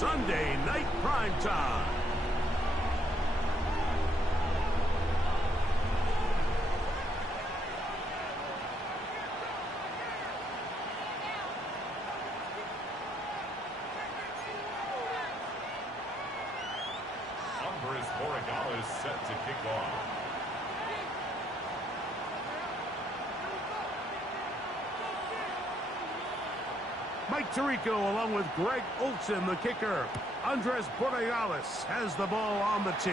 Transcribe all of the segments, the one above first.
Sunday Night Primetime. Is set to kick off. Mike Tirico along with Greg Olson, the kicker. Andres Borregales has the ball on the tee.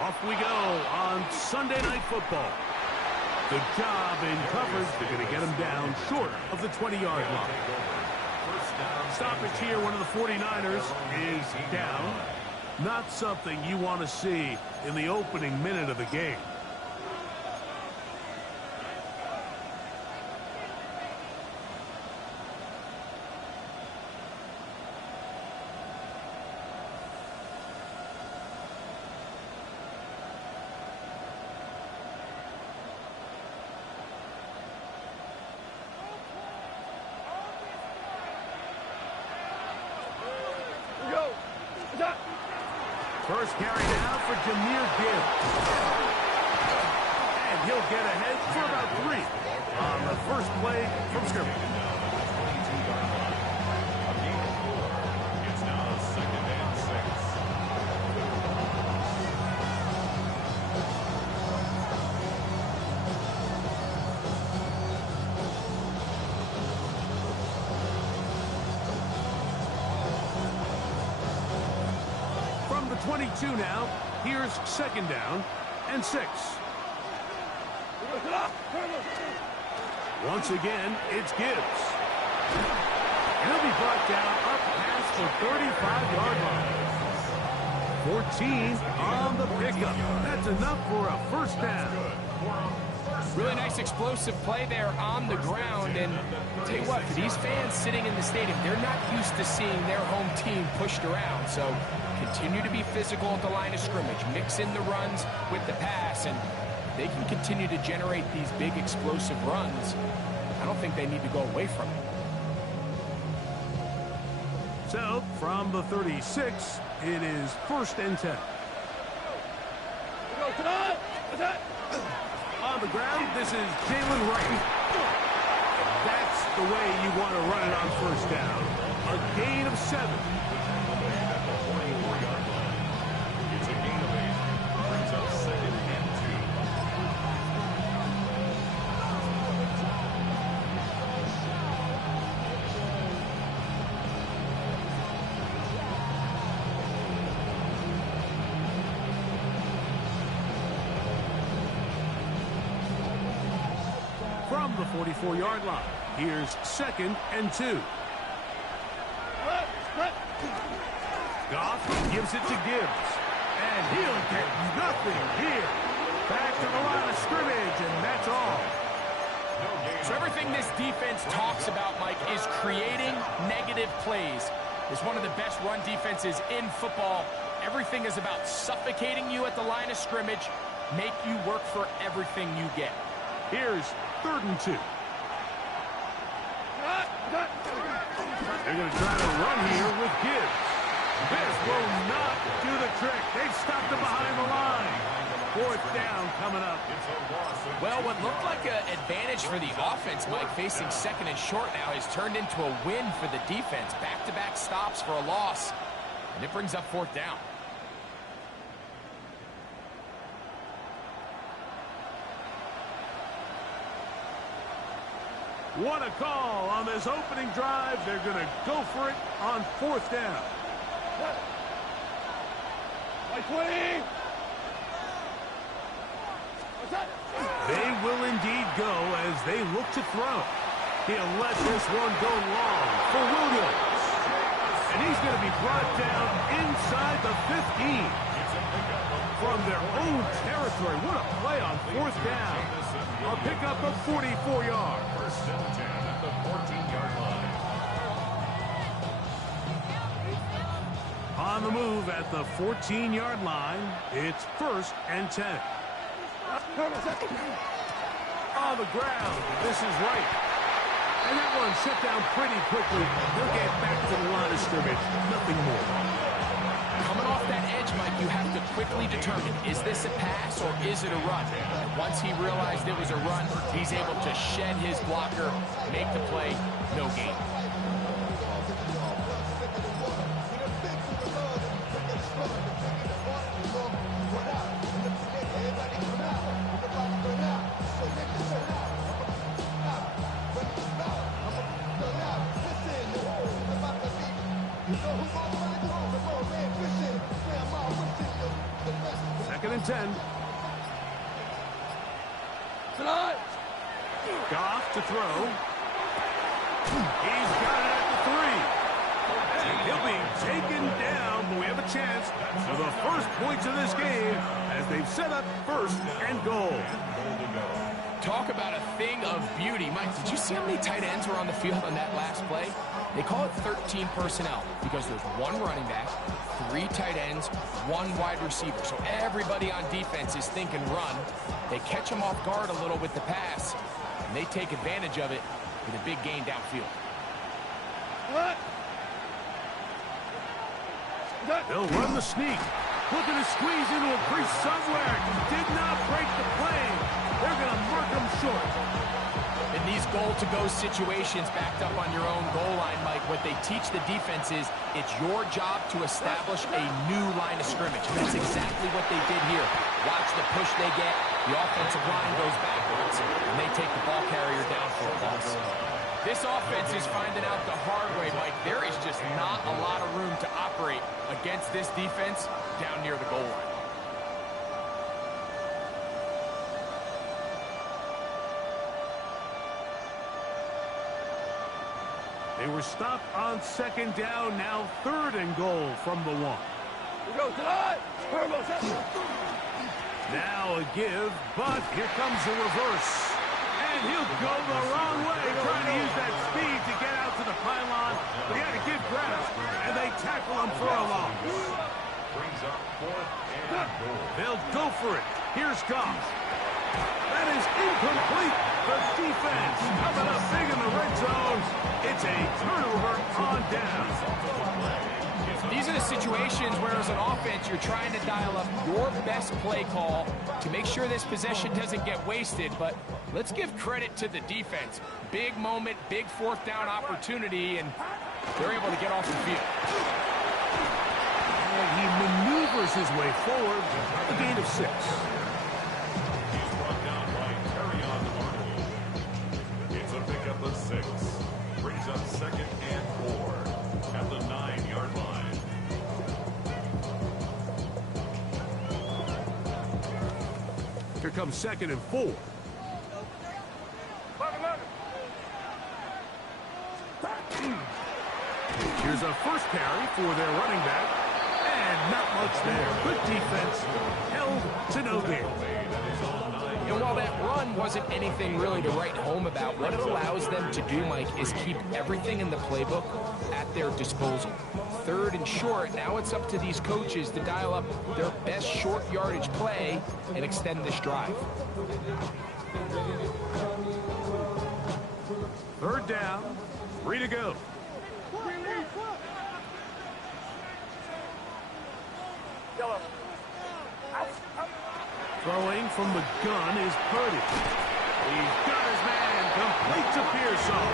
Off we go on Sunday Night Football. Good job in coverage. They're going to get him down short of the 20-yard line. Stoppage here. One of the 49ers is down. Not something you want to see in the opening minute of the game. First carry now for Jahmyr Gibbs. And he'll get ahead for about 3 on the first play from scrimmage. It's now 2nd and 6. From the 22 now, here's 2nd down and 6. Once again, it's Gibbs. And he'll be brought down up past the 35-yard line. 14 on the pickup. That's enough for a first down. Really nice explosive play there on the ground. And tell you what, for these fans sitting in the stadium, they're not used to seeing their home team pushed around. So continue to be physical at the line of scrimmage. Mix in the runs with the pass, and they can continue to generate these big explosive runs. I don't think they need to go away from it. So, from the 36, it is 1st and 10. On the ground, this is Jalen Wright. That's the way you want to run it on first down. A gain of 7. It's a gain of 8. Brings up 2nd and 2. From the 44-yard line, here's 2nd and 2. Goff gives it to Gibbs. And he'll get nothing here. Back to the line of scrimmage, and that's all. So everything this defense talks about, Mike, is creating negative plays. It's one of the best run defenses in football. Everything is about suffocating you at the line of scrimmage, make you work for everything you get. Here's 3rd and 2. They're going to try to run here with Gibbs. This will not do the trick. They've stopped him behind the line. 4th down coming up. Well, what looked like an advantage for the offense, Mike, facing 2nd and short now, has turned into a win for the defense. Back-to-back stops for a loss, and it brings up 4th down. What a call on this opening drive. They're going to go for it on 4th down. They will indeed go as they look to throw. He'll let this one go long for Williams. And he's going to be brought down inside the 15. From their own territory. What a play on 4th down. A pickup of 44 yards. 1st and 10 at the 14-yard line. On the move at the 14-yard line, it's 1st and 10. On the ground, this is Wright. And that one shut down pretty quickly. He'll get back to the line of scrimmage, nothing more. Coming off that edge, Mike, you have to quickly determine, is this a pass or is it a run? And once he realized it was a run, he's able to shed his blocker, make the play, no gain. Second and 10. Goff to throw. He's got it at the 3. And he'll be taken down, but we have a chance for the first points of this game as they've set up first and goal. Talk about a thing of beauty. Mike, did you see how many tight ends were on the field on that last play? They call it 13 personnel because there's one running back, 3 tight ends, 1 wide receiver. So everybody on defense is thinking run. They catch them off guard a little with the pass, and they take advantage of it with a big gain downfield. They'll run the sneak. Looking to squeeze into a crease somewhere. Did not break the plane. They're going to mark him short. In these goal-to-go situations backed up on your own goal line, Mike, what they teach the defense is it's your job to establish a new line of scrimmage. And that's exactly what they did here. Watch the push they get. The offensive line goes backwards, and they take the ball carrier down for a loss. This offense is finding out the hard way, Mike. There is just not a lot of room to operate against this defense down near the goal line. They were stopped on second down, now 3rd and goal from the 1. Now a give, but here comes the reverse. And he'll go the wrong way, trying to use that speed to get out to the pylon. But he had to give ground, and they tackle him for a loss. Brings up 4th and goal. They'll go for it. Here's Goff. That is incomplete. The defense coming up big in the red zone. It's a turnover on down. These are the situations where as an offense you're trying to dial up your best play call to make sure this possession doesn't get wasted, but let's give credit to the defense. Big moment, big 4th down opportunity, and they're able to get off the field. And he maneuvers his way forward, a gain of 6. He's brought down by It's a pickup of 6. Brings up 2nd and 4 at the 9-yard line. Here comes 2nd and 4. Here's a first carry for their running back. And not much there. Good defense. Held to no gain. And while that run wasn't anything really to write home about, what it allows them to do, Mike, is keep everything in the playbook at their disposal. 3rd and short, now it's up to these coaches to dial up their best short yardage play and extend this drive. 3rd down, 3 to go. Throwing from the gun is Purdy. He's got his man complete to Pearson.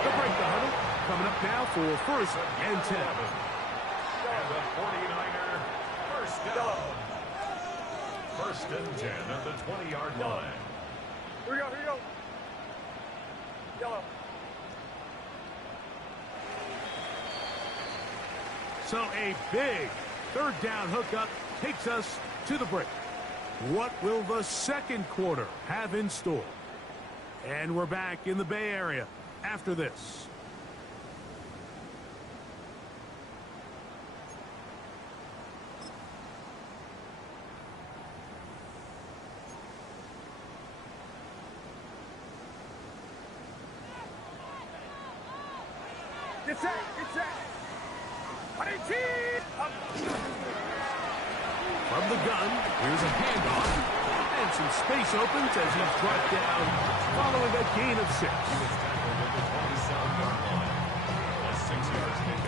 To break the huddle. Coming up now for 1st and 10. And the 49er first down. 1st and 10 at the 20-yard line. Here we go. Yellow. So a big 3rd down hookup takes us to the break. What will the 2nd quarter have in store? And we're back in the Bay Area after this. Get set. From the gun, here's a handoff. And some space opens as he's brought down following a gain of 6. He was tackled at the 27-yard line. A 6-yard pickup.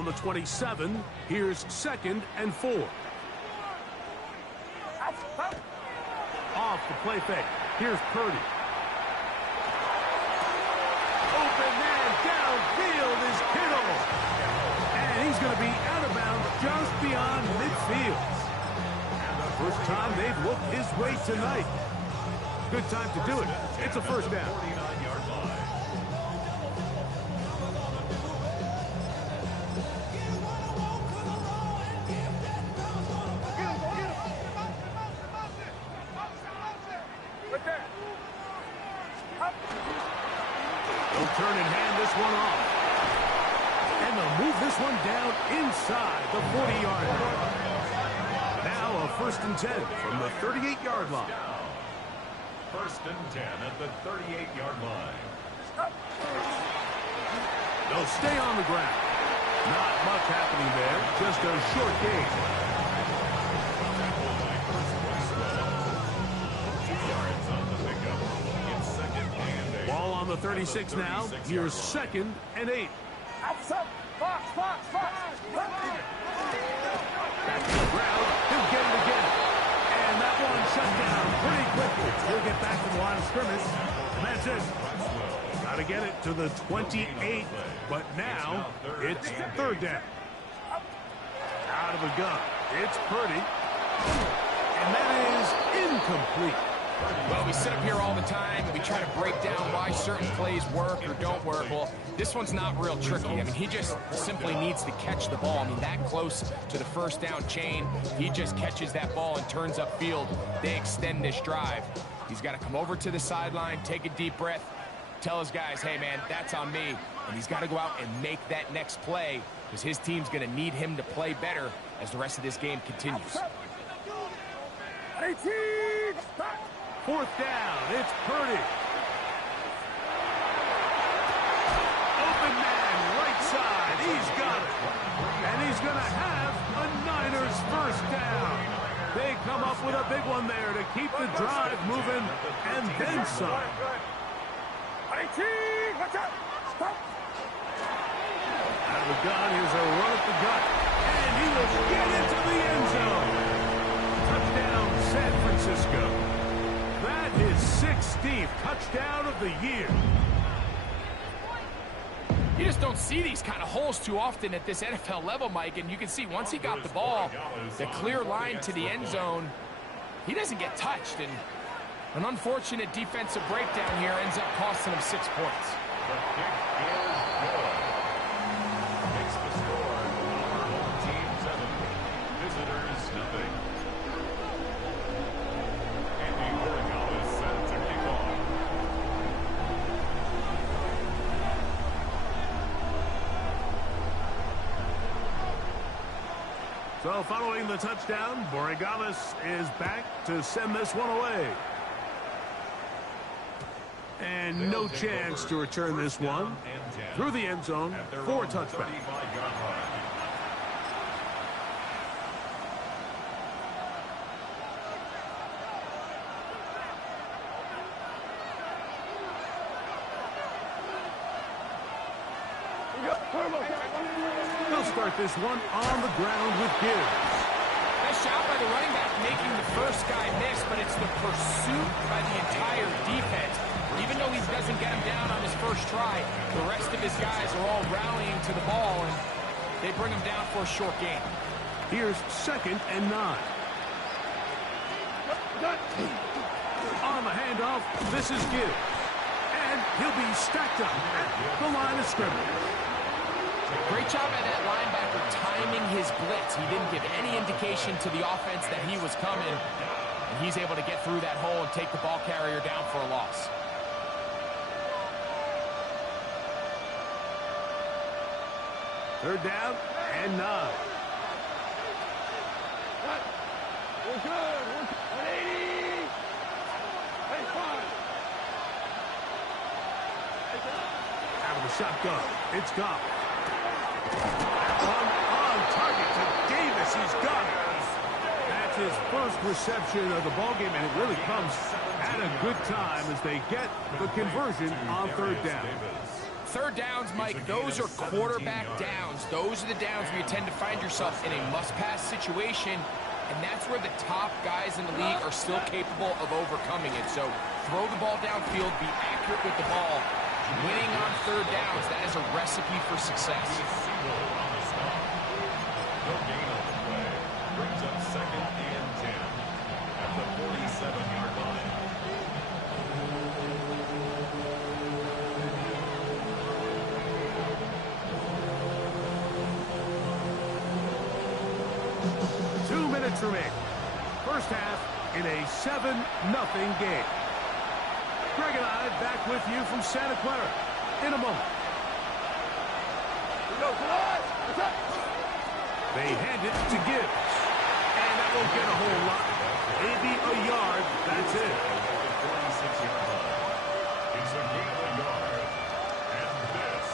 on the 27. Here's 2nd and 4. Off the play fake. Here's Purdy. Open man downfield is Kittle. And he's going to be out of bounds just beyond midfield. First time they've looked his way tonight. Good time to do it. It's a first down. 49-yard line. They'll turn and hand this one off. And they'll move this one down inside the 40-yard line. Now a 1st and 10 from the 38-yard line. 1st and 10 at the 38-yard line. They'll stay on the ground. Not much happening there. Just a short gain. 2 yards on the pickup. It's 2nd and 8. Ball on the 36 now. Here's 2nd and 8. Back to the ground. He'll get it again. And that one shut down pretty quickly. He'll get back to the line of scrimmage. And that's it. Got to get it to the 28. But now it's 3rd down. Out of the gun. It's Purdy. And that is incomplete. Well, we sit up here all the time and we try to break down why certain plays work or don't work. Well, this one's not real tricky. I mean, he just simply needs to catch the ball. I mean, that close to the first down chain, he just catches that ball and turns upfield. They extend this drive. He's got to come over to the sideline, take a deep breath, tell his guys, hey, man, that's on me. And he's got to go out and make that next play because his team's going to need him to play better as the rest of this game continues. 4th down. It's Purdy. Open man, right side. He's got it. And he's going to have a Niners 1st down. They come up with a big one there to keep the drive moving and then some. Out of the gun, here's a run at the gut. And he will get into the end zone. Touchdown, San Francisco. That is 16th touchdown of the year. You just don't see these kind of holes too often at this NFL level, Mike. And you can see once he got the ball, the clear line to the end zone, he doesn't get touched. And an unfortunate defensive breakdown here ends up costing him 6 points. The kick is good. Makes the score. Our home team 7. Visitors nothing. Set to kick off. So following the touchdown, Borregales is back to send this one away. And no chance to return this one through the end zone for a touchback. They'll start this one on the ground with Gibbs. Nice job by the running back making the first guy miss, but it's the pursuit by the entire defense. Even though he doesn't get him down on his first try, the rest of his guys are all rallying to the ball, and they bring him down for a short gain. Here's 2nd and 9. On the handoff, this is Gibbs. And he'll be stacked up at the line of scrimmage. Great job by that linebacker timing his blitz. He didn't give any indication to the offense that he was coming. And he's able to get through that hole and take the ball carrier down for a loss. Third down and 9. We're good. 180. Hey, fine. Out of the shotgun. It's gone. On target to Davis. He's got it. That's his first reception of the ballgame, and it really comes at a good time as they get the conversion on third down. Third downs, Mike, those are quarterback downs. Those are the downs where you tend to find yourself in a must-pass situation, and that's where the top guys in the league are still capable of overcoming it. So throw the ball downfield, be accurate with the ball. Winning on third downs, that is a recipe for success. No gain on the play. Brings up 2nd and 10 at the 47-yard line. Remaining. First half in a 7-0 game. Greg and I back with you from Santa Clara in a moment. They hand it to Gibbs. And that won't get a whole lot. Maybe a yard. That's it. 46-yard line. It's a gain of a yard. And this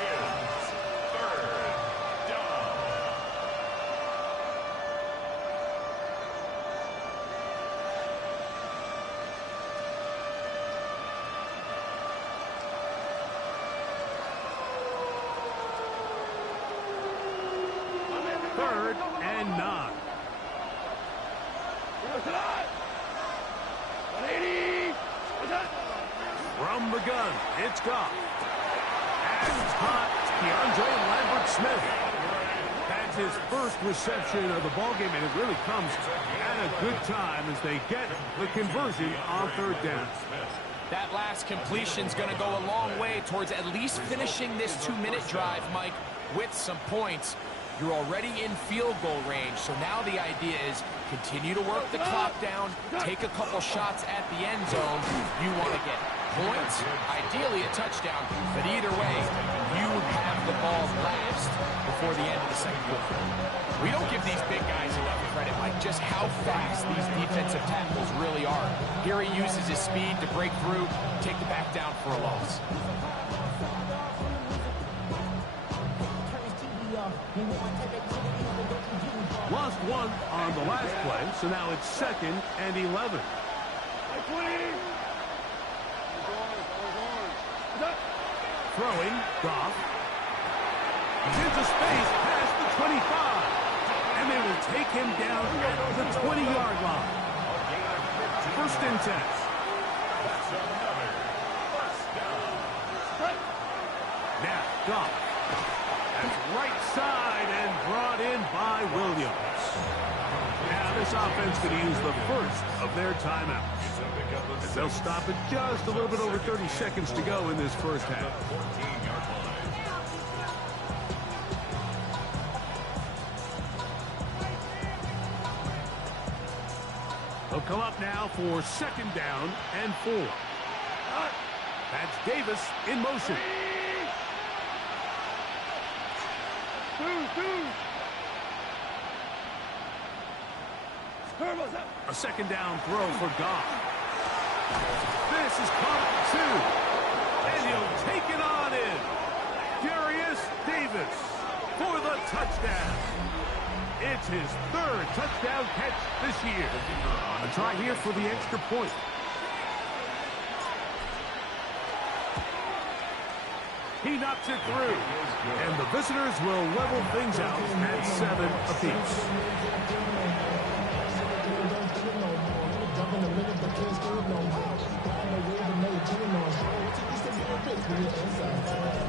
is 3rd down. Third and 9. From the gun, it's Goff. And it's hot. DeAndre Lambert-Smith. That's his first reception of the ballgame, and it really comes at a good time as they get the conversion on third down. That last completion's going to go a long way towards at least finishing this 2-minute drive, Mike, with some points. You're already in field goal range, so now the idea is continue to work the clock down, take a couple shots at the end zone. You want to get points, ideally a touchdown, but either way, you have the ball last before the end of the second quarter. We don't give these big guys enough credit, Mike, just how fast these defensive tackles really are. Here he uses his speed to break through, take the back down for a loss. Lost one on the last play, so now it's 2nd and 11. Throwing, Goff. Into space past the 25. And they will take him down at the 20-yard line. 1st and 10. That's another first down. Now, Goff. That's right side and brought in by Williams. Now this offense going to use the first of their timeouts. As they'll stop it just a little bit over 30 seconds to go in this first half. 14-yard line. They'll come up now for 2nd down and 4. That's Davis in motion. A 2nd down throw for Goff. This is caught at 2. And he'll take it on in. Darius Davis for the touchdown. It's his 3rd touchdown catch this year. A try here for the extra point. He knocks it through. And the visitors will level things out at 7 apiece.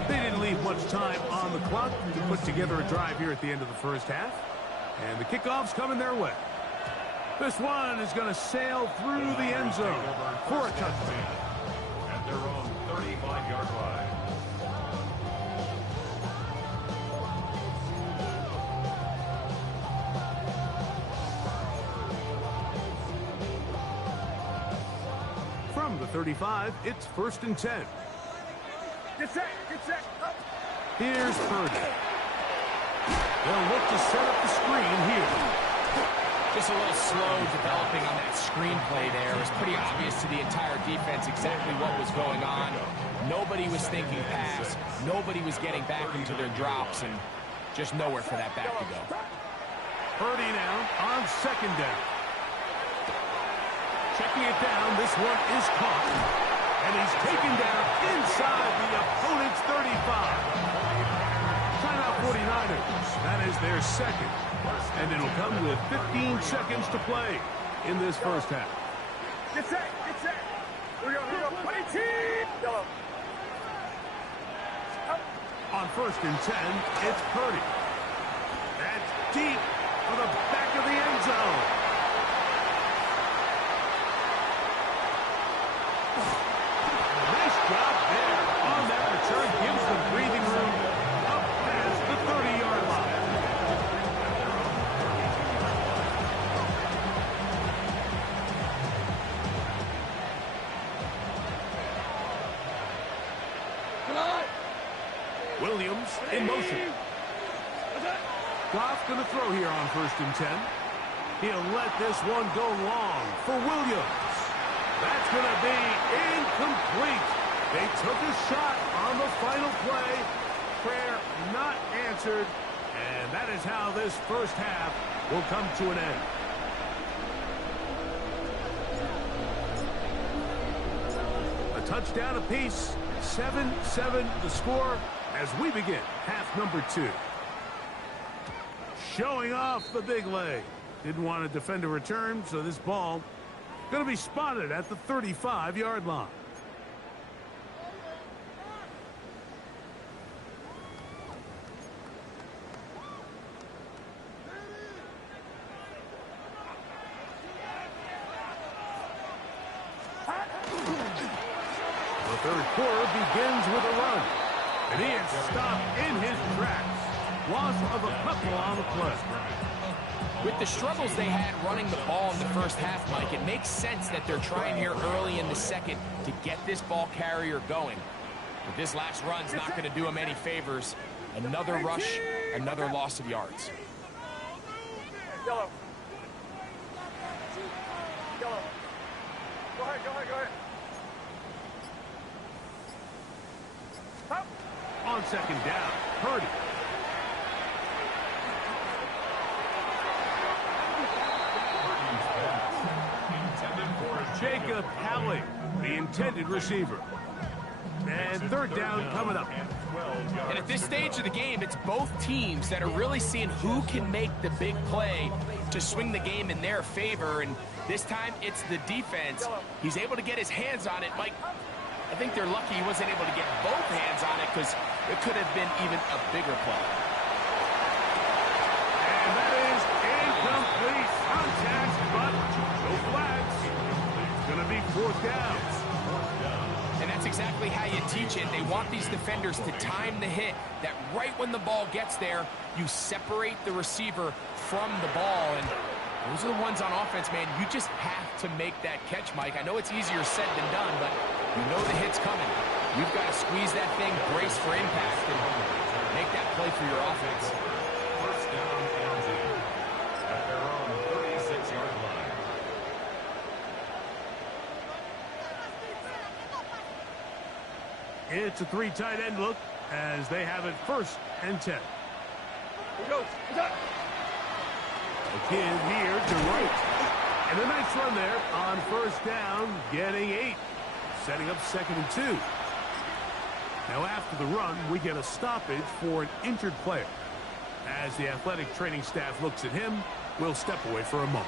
They didn't leave much time on the clock to put together a drive here at the end of the first half. And the kickoff's coming their way. This one is going to sail through the end zone for a touchdown. At their own 35-yard line. From the 35, it's 1st and 10. Get set, up. Here's Purdy. They'll look to set up the screen here. Just a little slow developing on that screenplay there. It was pretty obvious to the entire defense exactly what was going on. Nobody was thinking pass. Nobody was getting back into their drops, and just nowhere for that back to go. Purdy now on 2nd down. Checking it down, this one is caught. And he's taken down inside the opponent's their second. And it'll come with 15 seconds to play in this first half. Get set, get set. Here we go, 20. Yellow. On 1st and 10, it's Purdy. That's deep for the back of the end zone. Nice job there on that return. Gives them breathing room up past the 30-yard line. Williams in motion. Goff going to throw here on 1st and 10. He'll let this one go long for Williams. That's going to be incomplete. They took a shot on the final play. Prayer not answered. And that is how this first half will come to an end. A touchdown apiece. 7-7 the score as we begin half number 2. Showing off the big leg. Didn't want to defend a return, so this ball going to be spotted at the 35-yard line. The third quarter begins with a run. And he is stopped in his tracks. Loss of a couple on the play. With the struggles they had running the ball in the first half, Mike, it makes sense that they're trying here early in the second to get this ball carrier going. But this last run's not going to do him any favors. Another rush, another loss of yards. Yellow. Yellow. Go ahead, go ahead, go ahead. Up. On 2nd down, Purdy. Jacob Halley, the intended receiver. And 3rd down coming up. And at this stage of the game, it's both teams that are really seeing who can make the big play to swing the game in their favor. And this time, it's the defense. He's able to get his hands on it. Mike, I think they're lucky he wasn't able to get both hands on it because it could have been even a bigger play. And that is incomplete contact, but no flags. It's going to be 4th down. And that's exactly how you teach it. They want these defenders to time the hit, that right when the ball gets there, you separate the receiver from the ball. And those are the ones on offense, man. You just have to make that catch, Mike. I know it's easier said than done, but you know the hit's coming. You've got to squeeze that thing, brace for impact, and make that play for your offense. 1st down and 2 at their own 36-yard line. It's a 3 tight end look as they have it 1st and 10. Here goes. A kid here to right. And a nice run there on 1st down, getting 8. Setting up 2nd and 2. Now after the run, we get a stoppage for an injured player. As the athletic training staff looks at him, we'll step away for a moment.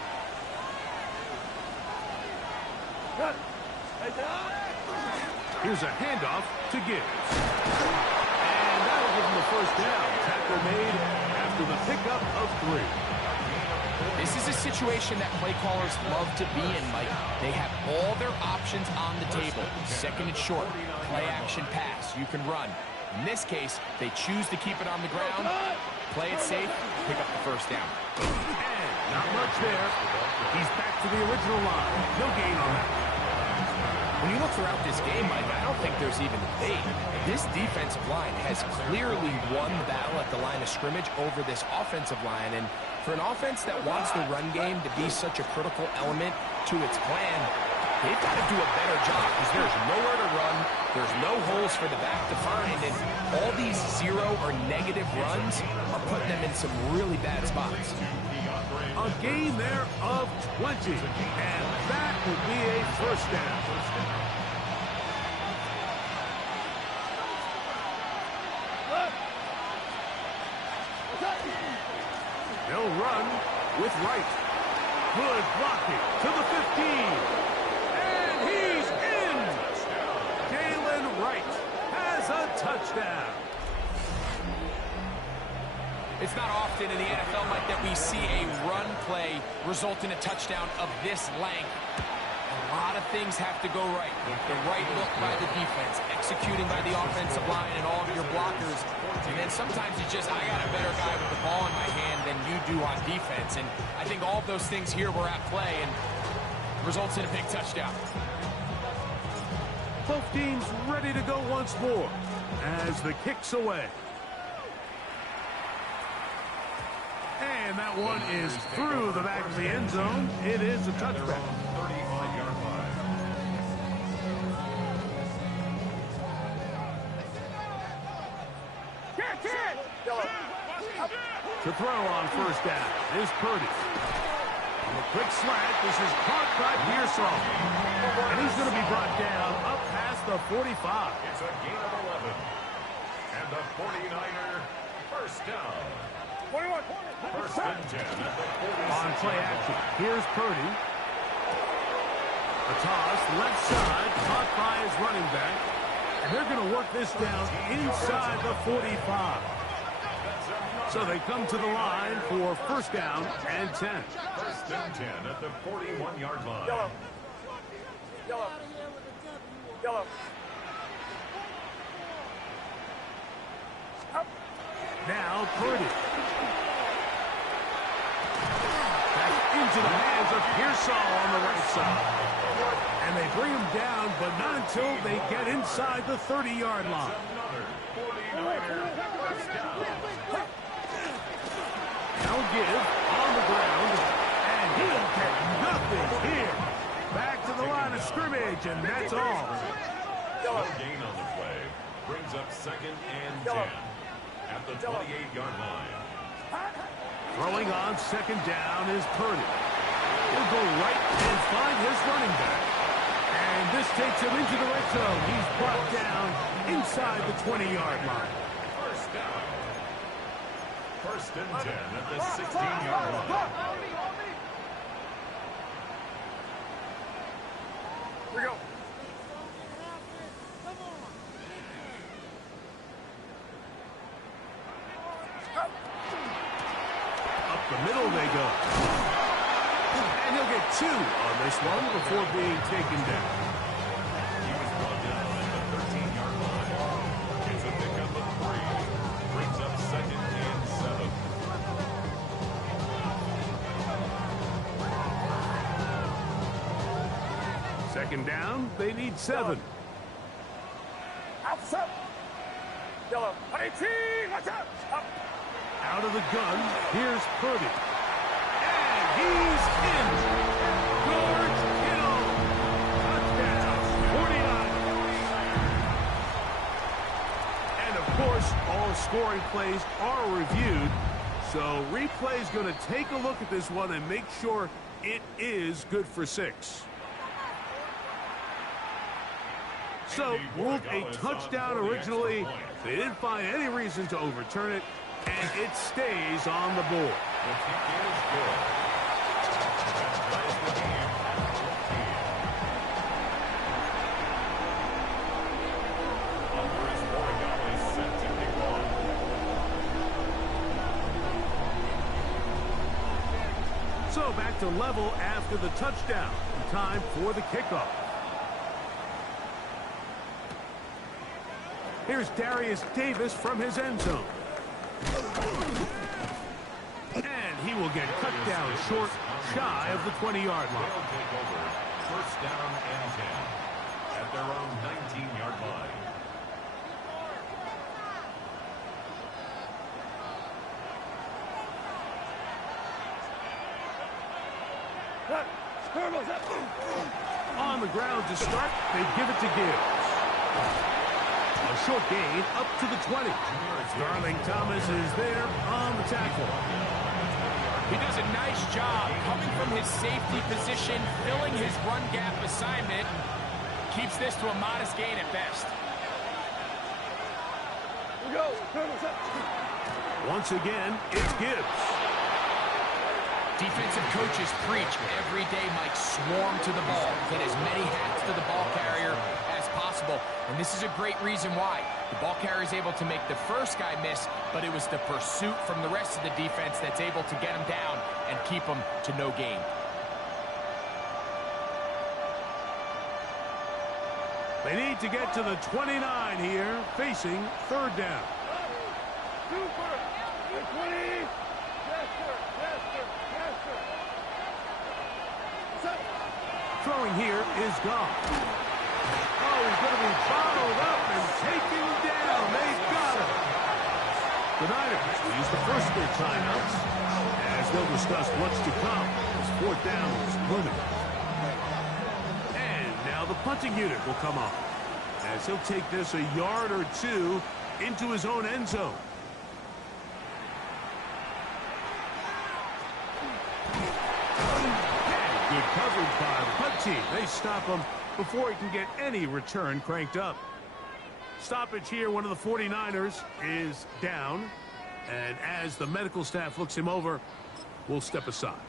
Here's a handoff to Gibbs. And that'll give him the 1st down. Tackle made after the pickup of 3. This is a situation that play callers love to be in, Mike. They have all their options on the table. 2nd and short, play action pass. You can run. In this case, they choose to keep it on the ground, play it safe, pick up the 1st down. And not much there. He's back to the original line. No gain on that. When you look throughout this game, Mike, I don't think there's even debate. This defensive line has clearly won the battle at the line of scrimmage over this offensive line. And for an offense that wants the run game to be such a critical element to its plan, they've got to do a better job because there's nowhere to run. There's no holes for the back to find. And all these 0 or negative runs are putting them in some really bad spots. A gain there of 20. And that will be a 1st down. run with Wright. Good blocking to the 15. And he's in. Jalen Wright has a touchdown. It's not often in the NFL, Mike, that we see a run play result in a touchdown of this length. A lot of things have to go right. The right look by the defense, executing by the offensive line and all of your blockers. And then sometimes it's just, I got a better guy with the ball in my hand than you do on defense. And I think all of those things here were at play and results in a big touchdown. Both teams ready to go once more as the kick's away. And that one is through the back of the end zone. It is a touchback. 35-yard line. To throw on first down is Purdy. On a quick slant, this is caught by Pearsall. And he's going to be brought down up past the 45. It's a gain of 11. And the 49er first down. 21. First and 10 at the 46. On play action, here's Purdy. A toss, left side, caught by his running back. And they're going to work this down inside the 45. So they come to the line for first down and 10. First and 10 at the 41-yard line. Yellow. Yellow. Yellow. Now Purdy. Back into the hands of Pearsall on the right side. And they bring him down, but not until they get inside the 30-yard line. Another 49er first down. Now give on the ground, and he'll get nothing here. Back to the line of scrimmage, and that's all. No gain on the play. Brings up second and 10 at the 28-yard line. Throwing on second down is Purdy. He'll go right and find his running back. And this takes him into the red zone. He's brought down inside the 20-yard line. First down. First and 10 at the 16-yard line. Here we go. Up the middle they go. And he'll get 2 on this one before being taken down. He was brought down at the 13-yard line. It's a pickup of 3. Brings up second and 7. Second down, they need 7. Outside. Yellow. 18. Watch out. Up. Out of the gun, here's Purdy. And he's in. George Kittle. Touchdown. 49. And of course, all scoring plays are reviewed. So replay's going to take a look at this one and make sure it is good for 6. So, ruled a touchdown originally. They didn't find any reason to overturn it, and it stays on the board. The kick is good. That ties the game at 14. Alvarez Morgan is set to kick off. So, back to level after the touchdown. Time for the kickoff. Here's Darius Davis from his end zone. And he will get cut down short, shy of the 20-yard line. They'll take over first down and 10 at their own 19-yard line. On the ground to start, they give it to Gibbs. A short gain up to the 20. Starling Thomas is there on the tackle. He does a nice job coming from his safety position, filling his run gap assignment. Keeps this to a modest gain at best. Here we go. Once again, it's Gibbs. Defensive coaches preach every day, Mike, swarm to the ball. Get as many hats to the ball carrier as possible. And this is a great reason why. The ball carrier is able to make the first guy miss, but it was the pursuit from the rest of the defense that's able to get him down and keep him to no gain. They need to get to the 29 here, facing third down. Throwing here is gone. Oh, he's going to be bottled up and taken down. They've got him. The Niners will use the first of their timeouts as they'll discuss what's to come as fourth down is looming. And now the punting unit will come on as he'll take this a yard or two into his own end zone. Good coverage by the punt team. They stop him before he can get any return cranked up. Stoppage here, one of the 49ers is down. And as the medical staff looks him over, we'll step aside.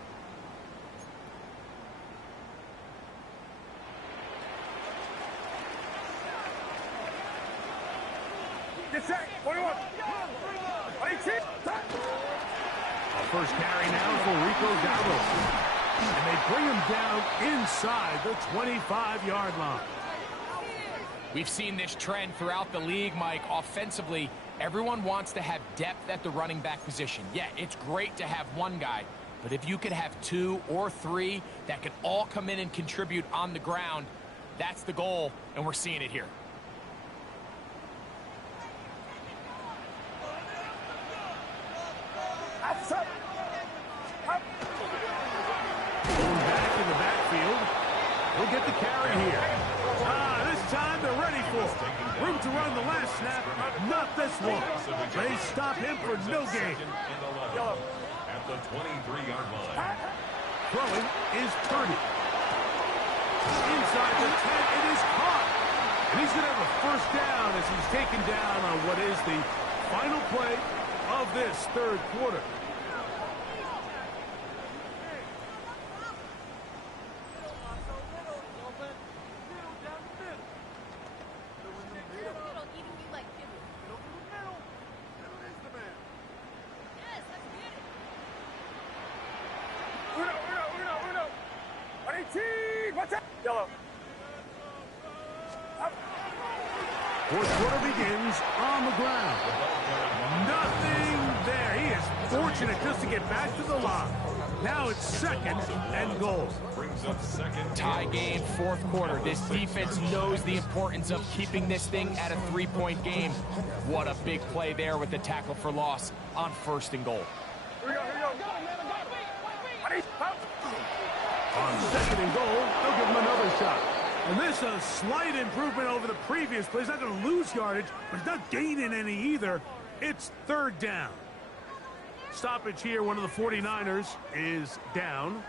Get set. 41. First carry now for Rico Dowdle. And they bring him down inside the 25-yard line. We've seen this trend throughout the league, Mike. Offensively, everyone wants to have depth at the running back position. Yeah, it's great to have one guy, but if you could have two or three that could all come in and contribute on the ground, that's the goal, and we're seeing it here. He'll get the carry here. This time they're ready for it. Room to run the last snap, not this one. They stop him for no gain. At the 23-yard line. Throwing is Purdy. Inside the 10, it is caught. And he's going to have a first down as he's taken down on what is the final play of this third quarter. Fourth quarter begins on the ground. Nothing there. He is fortunate just to get back to the line. Now it's second and goal. Tie game, fourth quarter. This defense knows the importance of keeping this thing at a three-point game. What a big play there with the tackle for loss on first and goal. On second and goal, they'll give him another shot. And this is a slight improvement over the previous play. He's not going to lose yardage, but he's not gaining any either. It's third down. Stoppage here, one of the 49ers is down.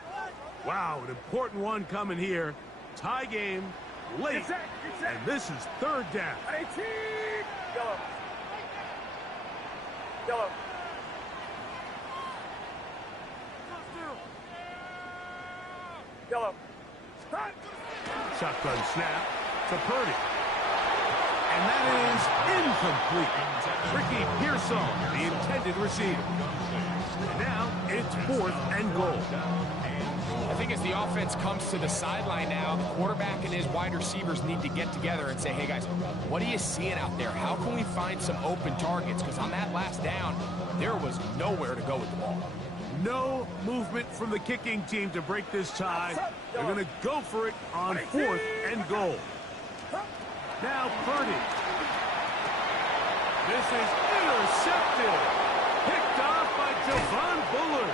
Wow, an important one coming here. Tie game late, and this is third down. Yellow. Shotgun snap to Purdy. And that is incomplete. Ricky Pearsall, the intended receiver. And now it's fourth and goal. I think as the offense comes to the sideline now, the quarterback and his wide receivers need to get together and say, hey guys, what are you seeing out there? How can we find some open targets? Because on that last down, there was nowhere to go with the ball. No movement from the kicking team to break this tie. They're going to go for it on fourth and goal. Now Purdy. This is intercepted. Picked off by Javon Bullard.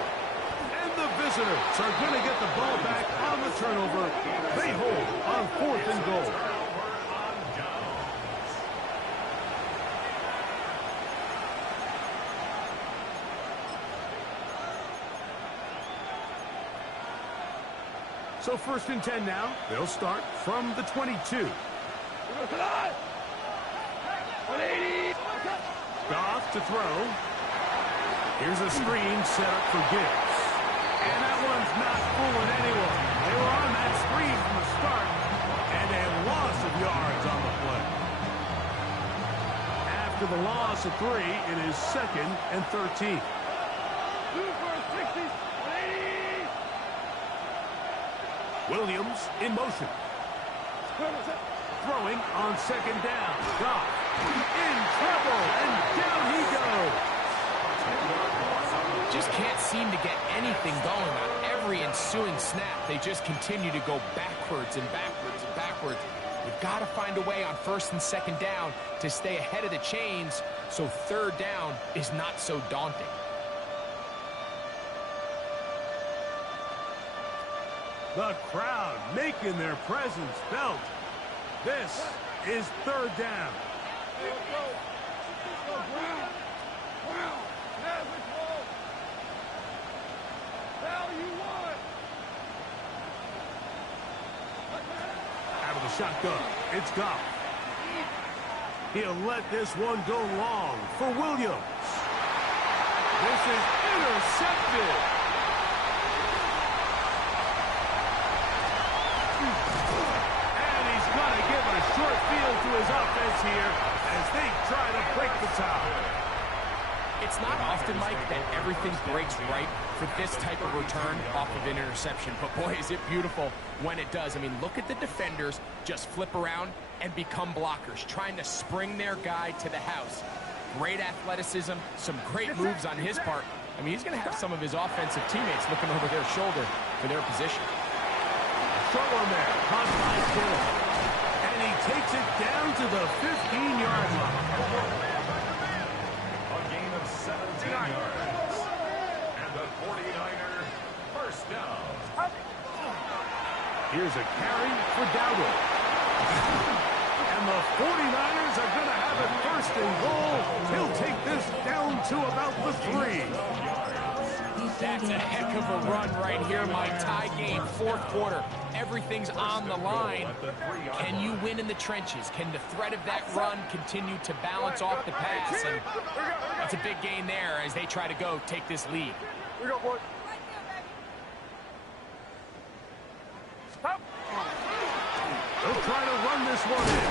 And the visitors are going to get the ball back on the turnover. They hold on fourth and goal. So first and 10 now. They'll start from the 22. Goff to throw. Here's a screen set up for Gibbs. And that one's not fooling anyone. They were on that screen from the start, and a loss of yards on the play. After the loss of 3, it is 2nd and 13. Williams in motion. Throwing on 2nd down. Goff in trouble, and down he goes. Just can't seem to get anything going on every ensuing snap. They just continue to go backwards and backwards and backwards. You've got to find a way on 1st and 2nd down to stay ahead of the chains so 3rd down is not so daunting. The crowd making their presence felt. This is 3rd down. Out of the shotgun, it's Goff. He'll let this one go long for Williams. This is intercepted. And he's going to give a short field to his offense here as they try to break the tie. It's not often, Mike, that everything breaks right for this type of return off of an interception. But, boy, is it beautiful when it does. I mean, look at the defenders just flip around and become blockers, trying to spring their guy to the house. Great athleticism, some great moves on his part. I mean, he's going to have some of his offensive teammates looking over their shoulder for their position. Short one there, caught by Kittle. And he takes it down to the 15-yard line. A gain of 17 yards. And the 49er first down. Here's a carry for Dowdle. And the 49ers are going to have it 1st and goal. He'll take this down to about the 3. That's a heck of a run right here, Mike. Tie game, 4th quarter. Everything's on the line. Can you win in the trenches? Can the threat of that run continue to balance off the pass? And that's a big gain there as they try to go take this lead. They'll try to run this one in.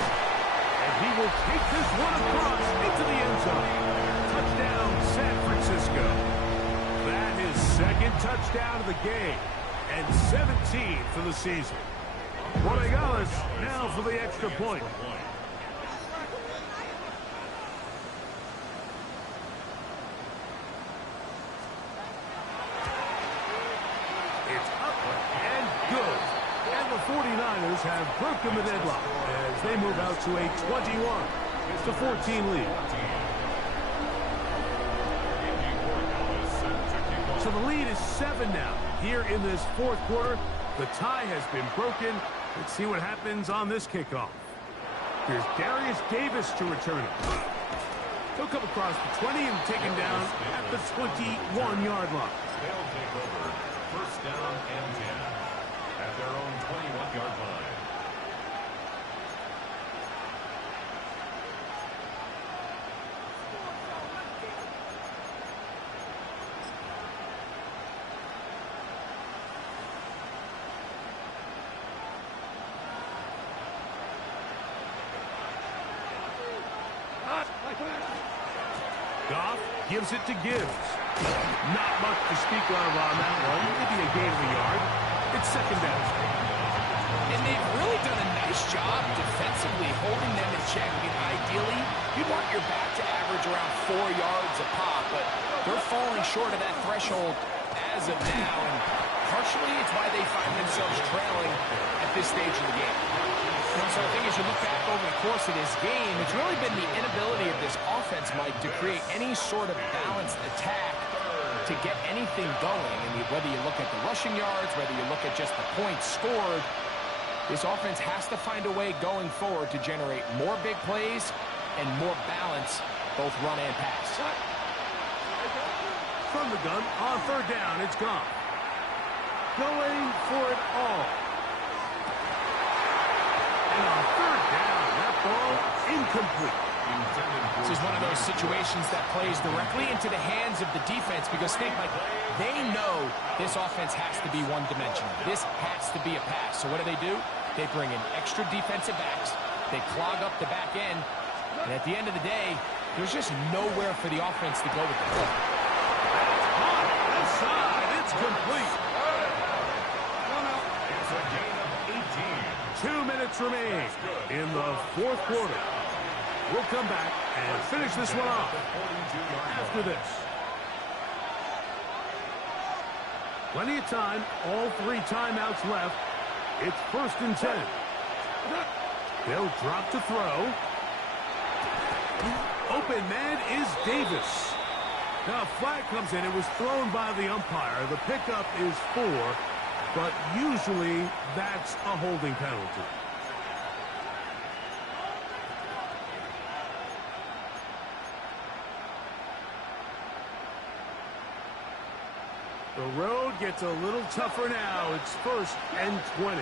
And he will take this one across into the end zone. Touchdown, San Francisco. That is 2nd touchdown of the game. And 17 for the season. Rodriguez now for the extra point. It's up and good. And the 49ers have broken the deadlock as they move out to a 21-14 lead. So the lead is 7 now. Here in this 4th quarter, the tie has been broken. Let's see what happens on this kickoff. Here's Darius Davis to return it. He'll come across the 20 and take him down at the 21-yard line. They'll take over 1st down and 10 at their own 21-yard line. Goff gives it to Gibbs. Not much to speak of on that one. Maybe a gain of a yard. It's 2nd down. And they've really done a nice job defensively holding them in check. I mean, ideally, you'd want your back to average around 4 yards a pop, but they're falling short of that threshold as of now. And partially, it's why they find themselves trailing at this stage of the game. So I think as you look back over the course of this game, it's really been the inability of this offense, Mike, to create any sort of balanced attack to get anything going. I mean, whether you look at the rushing yards, whether you look at just the points scored, this offense has to find a way going forward to generate more big plays and more balance, both run and pass. From the gun, on 3rd down, it's Goff. Going for it all. And on 3rd down, that ball incomplete. This is one of those situations that plays directly into the hands of the defense because they know this offense has to be one-dimensional. This has to be a pass. So what do? They bring in extra defensive backs. They clog up the back end. And at the end of the day, there's just nowhere for the offense to go with the ball. On this side, it's complete. It's a gain of 18. 2 minutes remain in the fourth quarter. We'll come back and finish this one off after this. Plenty of time. All 3 timeouts left. It's 1st and 10. They'll drop to throw. Open man is Davis. Now a flag comes in. It was thrown by the umpire. The pickup is 4, but usually that's a holding penalty. The road gets a little tougher now. It's 1st and 20.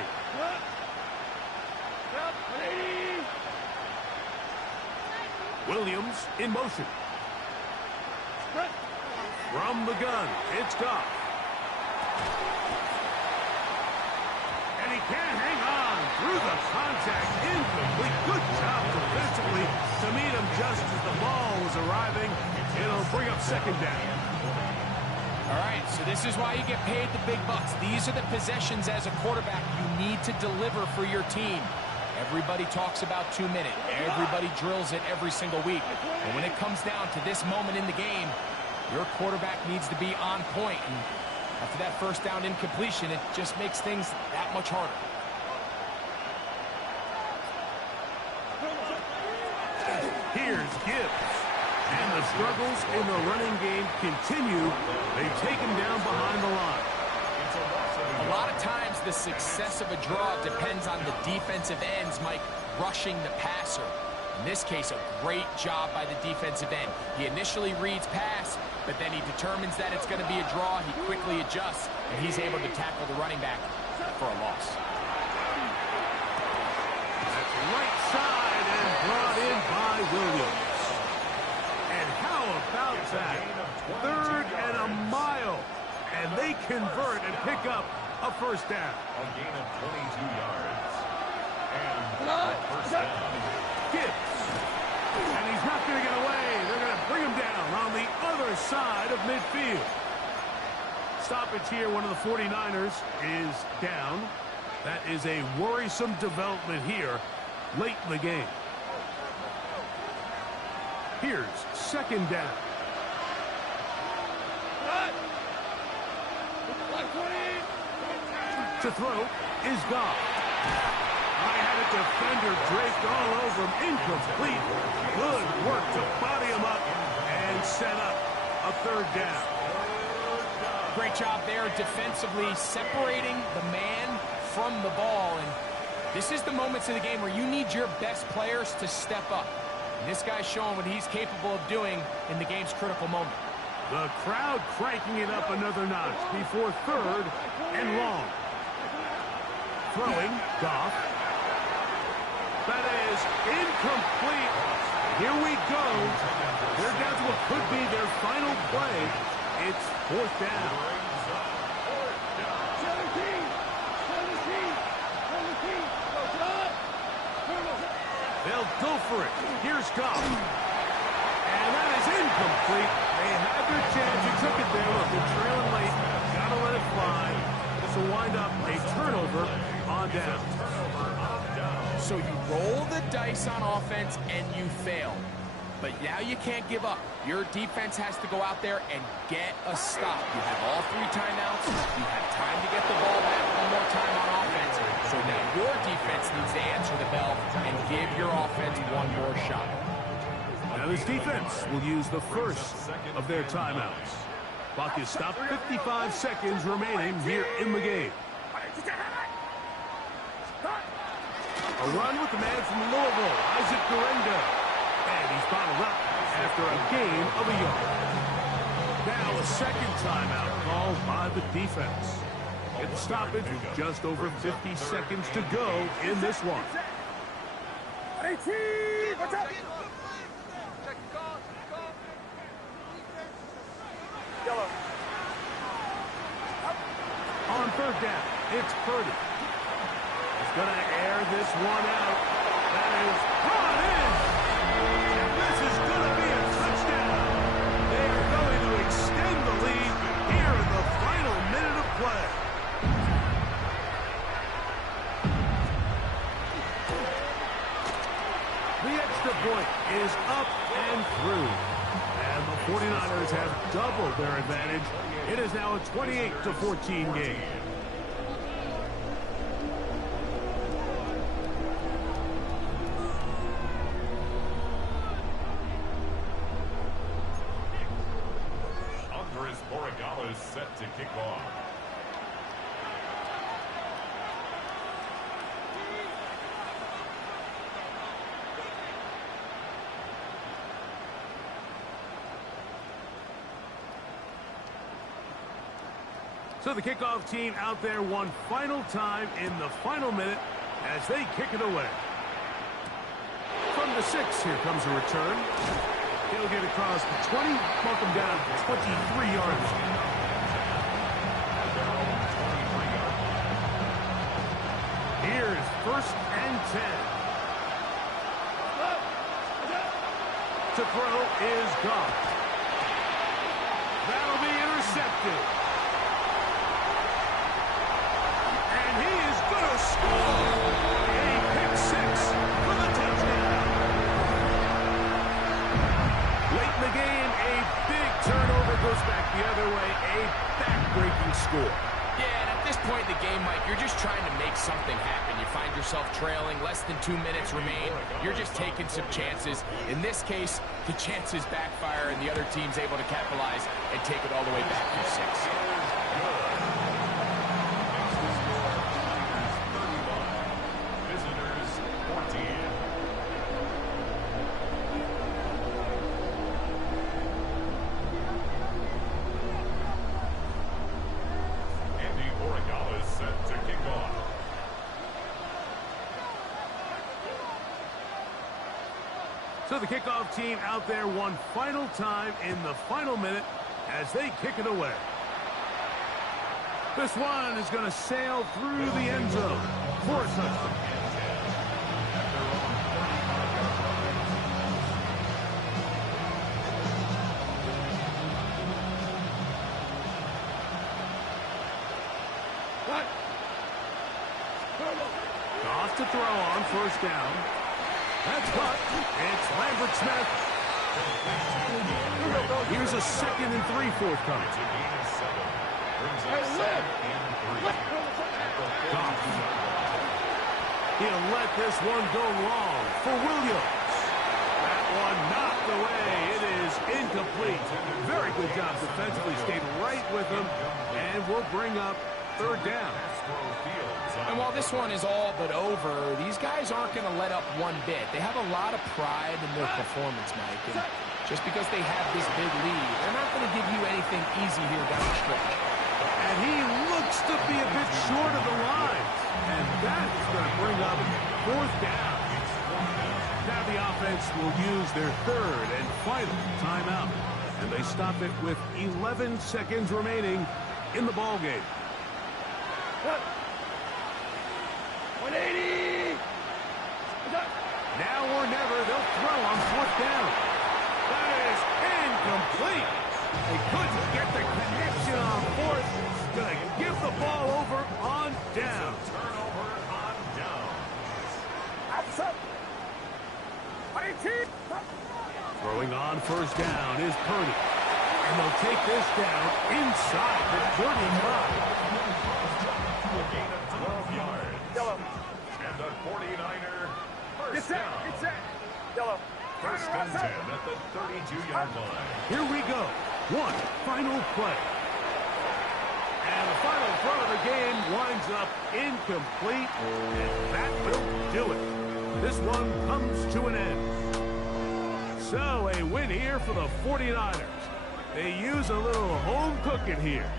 Williams in motion. From the gun, it's Goff. And he can't hang on through the contact. Incomplete. Good job defensively to meet him just as the ball was arriving. It'll bring up 2nd down. All right, so this is why you get paid the big bucks. These are the possessions as a quarterback you need to deliver for your team. Everybody talks about 2 minutes. Everybody drills it every single week. And when it comes down to this moment in the game, your quarterback needs to be on point. And after that 1st down incompletion, it just makes things that much harder. Here's Gibbs. And the struggles in the running game continue. They take him down behind the line. A lot of times the success of a draw depends on the defensive ends, Mike, rushing the passer. In this case, a great job by the defensive end. He initially reads pass, but then he determines that it's going to be a draw. He quickly adjusts, and he's able to tackle the running back for a loss. That's right side and brought in by Williams. And how about that? 3rd and a mile. And they convert and pick up a 1st down. A gain of 22 yards. And 1st down. Gibbs. And he's not going to get away. They're going to bring him down on the other side of midfield. Stoppage here. One of the 49ers is down. That is a worrisome development here late in the game. Here's 2nd down. To throw is Goff. I had a defender draped all over him. Incomplete. Good work to body him up and set up a 3rd down. Great job there defensively, separating the man from the ball. And this is the moments of the game where you need your best players to step up. And this guy's showing what he's capable of doing in the game's critical moment. The crowd cranking it up another notch before 3rd and long. Throwing, Goff. That is incomplete. Here we go. They're down to what could be their final play. It's 4th down. 17. They'll go for it. Here's Goff. And that is incomplete. They had their chance. He took it there. Look, they're trailing late. Gotta let it fly. This will wind up a turnover on down. So you roll the dice on offense and you fail. But now you can't give up. Your defense has to go out there and get a stop. You have all 3 timeouts. You have time to get the ball back one more time on offense. So now your defense needs to answer the bell and give your offense one more shot. Now this defense will use the 1st of their timeouts. Clock is stopped. 55 seconds remaining here in the game. A run with the man from Louisville, Isaac Durenda. And he's bottled up after a gain of a yard. Now a 2nd timeout called by the defense. It's stoppage with just over 50 seconds to go in this one. 18! What's up? third down. It's Purdy. He's going to air this one out. That is brought in. And this is going to be a touchdown. They are going to extend the lead here in the final minute of play. The extra point is up and through. And the 49ers have doubled their advantage. It is now a 28-14 game. Is set to kick off. So the kickoff team out there one final time in the final minute as they kick it away. From the 6, here comes a return. He'll get across the 20, mark him down 23 yards. Here's 1st and 10. To throw is gone. That'll be intercepted. And he is going to score. A pick 6 for the touchdown. Late in the game, a big turnover goes back the other way. A back-breaking score. Yeah, and at this point in the game, Mike, you're just trying to make something happen. You find yourself trailing, less than 2 minutes remain. You're just taking some chances. In this case, the chances backfire, and the other team's able to capitalize and take it all the way back to 6. So the kickoff team out there one final time in the final minute as they kick it away. This one is going to sail through the end zone for a touchdown. Off to throw on 1st down. That's caught. It's Lambert Smith. Here's a 2nd and 3 forthcoming. He'll let this one go long for Williams. That one knocked away. It is incomplete. Very good job defensively. Stayed right with him. And we'll bring up 3rd down. And while this one is all but over, these guys aren't going to let up one bit. They have a lot of pride in their performance, Mike. And just because they have this big lead, they're not going to give you anything easy here down the stretch. And he looks to be a bit short of the line. And that is going to bring up 4th down. Now the offense will use their 3rd and final timeout. And they stop it with 11 seconds remaining in the ballgame. 180! Now or never, they'll throw on 4th down. That is incomplete. They couldn't get the connection on 4th. Going to give the ball over on down. Turnover on down. That's up. 18! Throwing on 1st down is Purdy. And they'll take this down inside the 35. Gain of 12 yards. Yellow. And the 49er Get first set. down. Get set. Yellow. 1st and 10 at the 32-yard line. Here we go. One final play. And the final throw of the game winds up incomplete. And that will do it. This one comes to an end. So a win here for the 49ers. They use a little home cooking here.